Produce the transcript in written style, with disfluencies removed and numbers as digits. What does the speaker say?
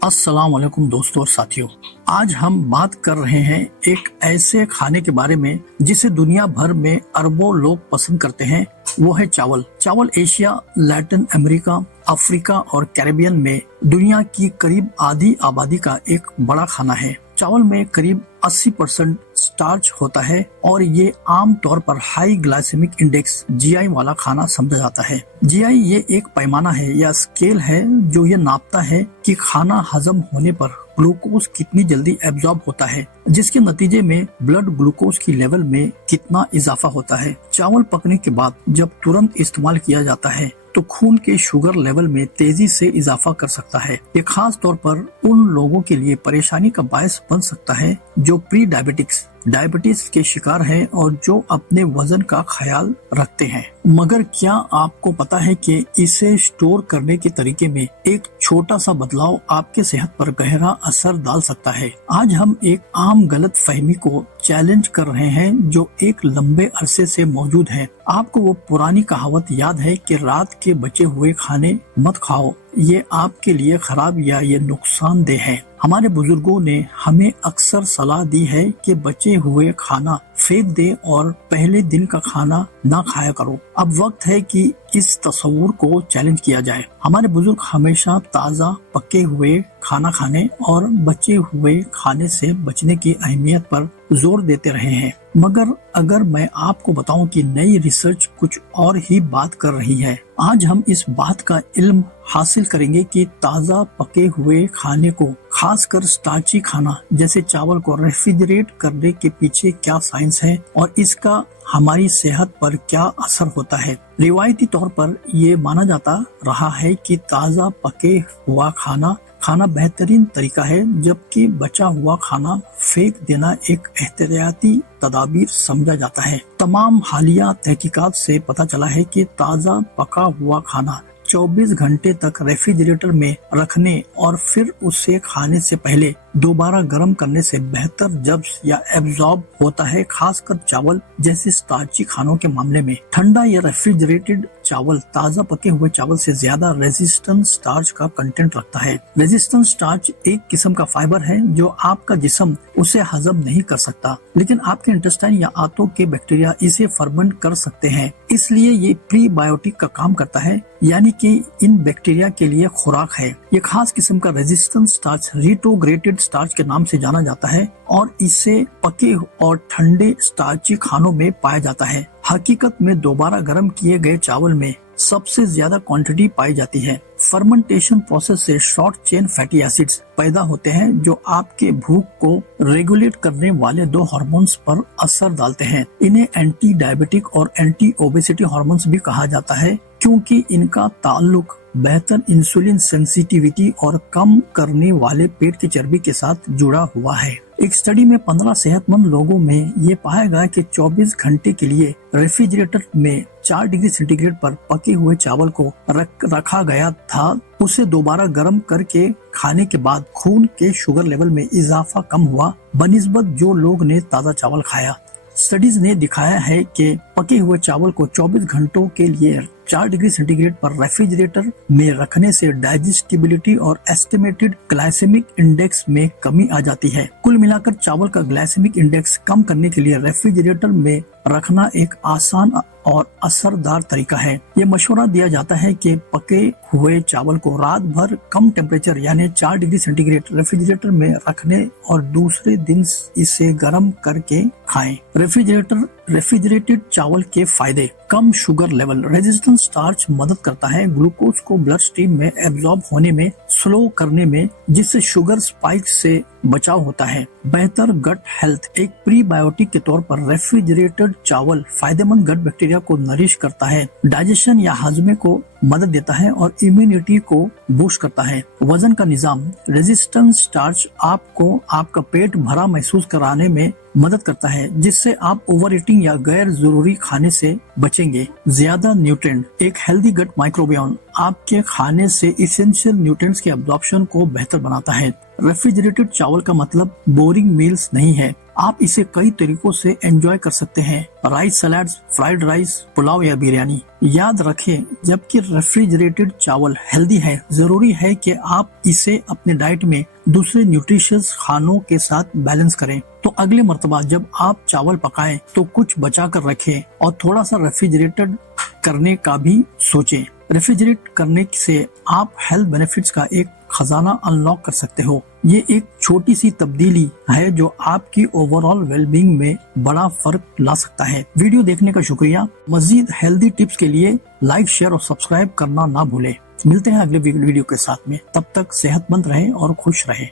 अस्सलाम वालेकुम दोस्तों और साथियों। आज हम बात कर रहे हैं एक ऐसे खाने के बारे में जिसे दुनिया भर में अरबों लोग पसंद करते हैं। वो है चावल। चावल एशिया, लैटिन अमेरिका, अफ्रीका और कैरेबियन में दुनिया की करीब आधी आबादी का एक बड़ा खाना है। चावल में करीब 80% स्टार्च होता है और ये आम तौर पर हाई ग्लाइसेमिक इंडेक्स जीआई वाला खाना समझा जाता है। जीआई ये एक पैमाना है या स्केल है जो ये नापता है कि खाना हजम होने पर ग्लूकोज कितनी जल्दी एब्जॉर्ब होता है, जिसके नतीजे में ब्लड ग्लूकोज की लेवल में कितना इजाफा होता है। चावल पकने के बाद जब तुरंत इस्तेमाल किया जाता है तो खून के शुगर लेवल में तेजी से इजाफा कर सकता है। ये खास तौर पर उन लोगों के लिए परेशानी का बायस बन सकता है जो प्री डायबिटीज के शिकार हैं और जो अपने वजन का ख्याल रखते हैं। मगर क्या आपको पता है कि इसे स्टोर करने के तरीके में एक छोटा सा बदलाव आपके सेहत पर गहरा असर डाल सकता है। आज हम एक आम गलत फहमी को चैलेंज कर रहे हैं जो एक लंबे अरसे से मौजूद है। आपको वो पुरानी कहावत याद है कि रात के बचे हुए खाने मत खाओ, ये आपके लिए खराब या ये नुकसानदेह है। हमारे बुजुर्गों ने हमें अक्सर सलाह दी है कि बचे हुए खाना फेंक दे और पहले दिन का खाना ना खाया करो। अब वक्त है कि इस तस्वुर को चैलेंज किया जाए। हमारे बुजुर्ग हमेशा ताज़ा पके हुए खाना खाने और बचे हुए खाने से बचने की अहमियत पर जोर देते रहे हैं। मगर अगर मैं आपको बताऊं कि नई रिसर्च कुछ और ही बात कर रही है। आज हम इस बात का इल्म हासिल करेंगे कि ताज़ा पके हुए खाने को, खासकर स्टार्ची खाना जैसे चावल को रेफ्रिजरेट करने के पीछे क्या साइंस है और इसका हमारी सेहत पर क्या असर होता है। रिवायती तौर पर ये माना जाता रहा है कि ताज़ा पके हुआ खाना बेहतरीन तरीका है, जबकि बचा हुआ खाना फेंक देना एक एहतियाती तदाबीर समझा जाता है। तमाम हालिया तहकीकात से पता चला है कि ताज़ा पका हुआ खाना 24 घंटे तक रेफ्रिजरेटर में रखने और फिर उसे खाने से पहले दोबारा गर्म करने से बेहतर जब्स या एब्जॉर्ब होता है, खासकर चावल जैसे स्टार्ची खानों के मामले में। ठंडा या रेफ्रिजरेटेड चावल ताज़ा पके हुए चावल से ज्यादा रेजिस्टेंट स्टार्च का कंटेंट रखता है। रेजिस्टेंट स्टार्च एक किस्म का फाइबर है जो आपका जिस्म उसे हजम नहीं कर सकता, लेकिन आपके इंटेस्टाइन या आंतों के बैक्टीरिया इसे फर्मेंट कर सकते हैं। इसलिए ये प्रीबायोटिक का काम करता है, यानी कि इन बैक्टीरिया के लिए खुराक है। ये खास किस्म का रेजिस्टेंट स्टार्च रिट्रोग्रेटेड स्टार्च के नाम से जाना जाता है और इसे पके और ठंडे स्टार्ची खानों में पाया जाता है। हकीकत में दोबारा गर्म किए गए चावल में सबसे ज्यादा क्वांटिटी पाई जाती है। फर्मेंटेशन प्रोसेस से शॉर्ट चेन फैटी एसिड्स पैदा होते हैं जो आपके भूख को रेगुलेट करने वाले दो हार्मोन्स पर असर डालते हैं। इन्हें एंटी डायबिटिक और एंटी ओबेसिटी हार्मोन्स भी कहा जाता है, क्योंकि इनका ताल्लुक बेहतर इंसुलिन सेंसिटिविटी और कम करने वाले पेट की चर्बी के साथ जुड़ा हुआ है। एक स्टडी में 15 सेहतमंद लोगों में ये पाया गया कि 24 घंटे के लिए रेफ्रिजरेटर में 4 डिग्री सेंटीग्रेड पर पके हुए चावल को रखा गया था। उसे दोबारा गर्म करके खाने के बाद खून के शुगर लेवल में इजाफा कम हुआ बनिस्बत जो लोग ने ताज़ा चावल खाया। स्टडीज ने दिखाया है कि पके हुए चावल को 24 घंटों के लिए 4 डिग्री सेंटीग्रेड पर रेफ्रिजरेटर में रखने से डाइजेस्टिबिलिटी और एस्टिमेटेड ग्लाइसेमिक इंडेक्स में कमी आ जाती है। कुल मिलाकर चावल का ग्लाइसेमिक इंडेक्स कम करने के लिए रेफ्रिजरेटर में रखना एक आसान और असरदार तरीका है। ये मशवरा दिया जाता है कि पके हुए चावल को रात भर कम टेम्परेचर यानी 4 डिग्री सेंटीग्रेड रेफ्रिजरेटर में रखने और दूसरे दिन इसे गर्म करके खाएं। रेफ्रिजरेटेड चावल के फायदे: कम शुगर लेवल। रेजिस्टेंट स्टार्च मदद करता है ग्लूकोज को ब्लड स्ट्रीम में एब्जॉर्ब होने में स्लो करने में, जिससे शुगर स्पाइक से बचाव होता है। बेहतर गट हेल्थ। एक प्रीबायोटिक के तौर पर रेफ्रिजरेटेड चावल फायदेमंद गट बैक्टीरिया को नरिश करता है, डाइजेशन या हाजमे को मदद देता है और इम्यूनिटी को बूस्ट करता है। वजन का निजाम। रेजिस्टेंट स्टार्च आपको आपका पेट भरा महसूस कराने में मदद करता है, जिससे आप ओवर ईटिंग या गैर जरूरी खाने से बचेंगे। ज्यादा न्यूट्रिएंट। एक हेल्दी गट माइक्रोबियोम आपके खाने से इसेंशियल न्यूट्रिएंट्स के एब्जॉर्प्शन को बेहतर बनाता है। रेफ्रिजरेटेड चावल का मतलब बोरिंग मील्स नहीं है। आप इसे कई तरीकों से एंजॉय कर सकते हैं। Rice salads, fried rice, pulao या बिरयानी। याद रखें, जबकि रेफ्रिजरेटेड चावल हेल्दी है, जरूरी है कि आप इसे अपने डाइट में दूसरे न्यूट्रिशियस खानों के साथ बैलेंस करें। तो अगले मर्तबा जब आप चावल पकाएं तो कुछ बचा कर रखें और थोड़ा सा रेफ्रिजरेटेड करने का भी सोचें। रेफ्रिजरेट करने से आप हेल्थ बेनिफिट्स का एक खजाना अनलॉक कर सकते हो। ये एक छोटी सी तब्दीली है जो आपकी ओवरऑल वेलबींग में बड़ा फर्क ला सकता है। वीडियो देखने का शुक्रिया। मजीद हेल्दी टिप्स के लिए लाइक, शेयर और सब्सक्राइब करना ना भूलें। मिलते हैं अगले वीडियो के साथ में। तब तक सेहतमंद रहें और खुश रहें।